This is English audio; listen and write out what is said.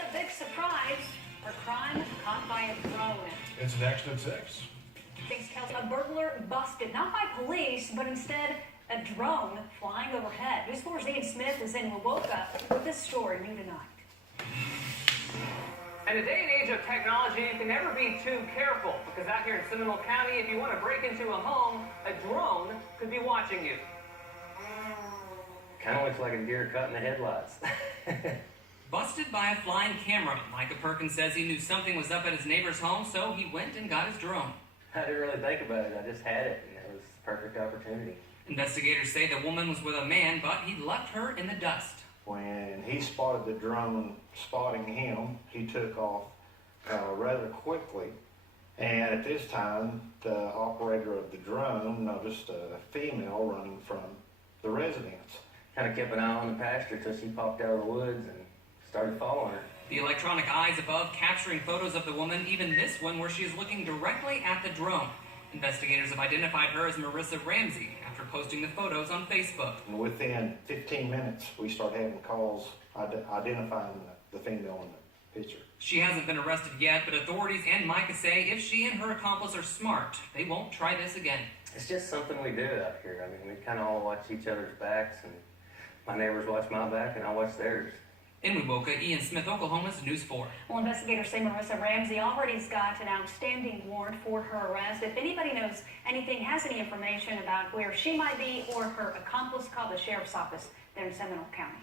a big surprise for crime caught by a drone. It's an action at 6. Thanks, Kelsey. A burglar busted, not by police, but instead a drone flying overhead. News 4's Ian Smith is in Wewoka with this story new tonight. In a day and age of technology, you can never be too careful, because out here in Seminole County, if you want to break into a home, a drone could be watching you. Kind of looks like a deer caught in the headlights. Busted by a flying camera. Micah Perkins says he knew something was up at his neighbor's home, so he went and got his drone. I didn't really think about it. I just had it, and it was a perfect opportunity. Investigators say the woman was with a man, but he left her in the dust. When he spotted the drone spotting him, he took off rather quickly. And at this time, the operator of the drone noticed a female running from the residence. Kind of kept an eye on the pasture till she popped out of the woods and started following her. The electronic eyes above capturing photos of the woman, even this one where she is looking directly at the drone. Investigators have identified her as Marissa Ramsey after posting the photos on Facebook. And within 15 minutes, we started having calls identifying the female in the picture. She hasn't been arrested yet, but authorities and Micah say if she and her accomplice are smart, they won't try this again. It's just something we do out here. I mean, we kind of all watch each other's backs, and my neighbors watch my back, and I watch theirs. In Wewoka, Ian Smith, Oklahoma's News 4. Well, investigators say Marissa Ramsey already's got an outstanding warrant for her arrest. If anybody knows anything, has any information about where she might be or her accomplice, call the sheriff's office there in Seminole County.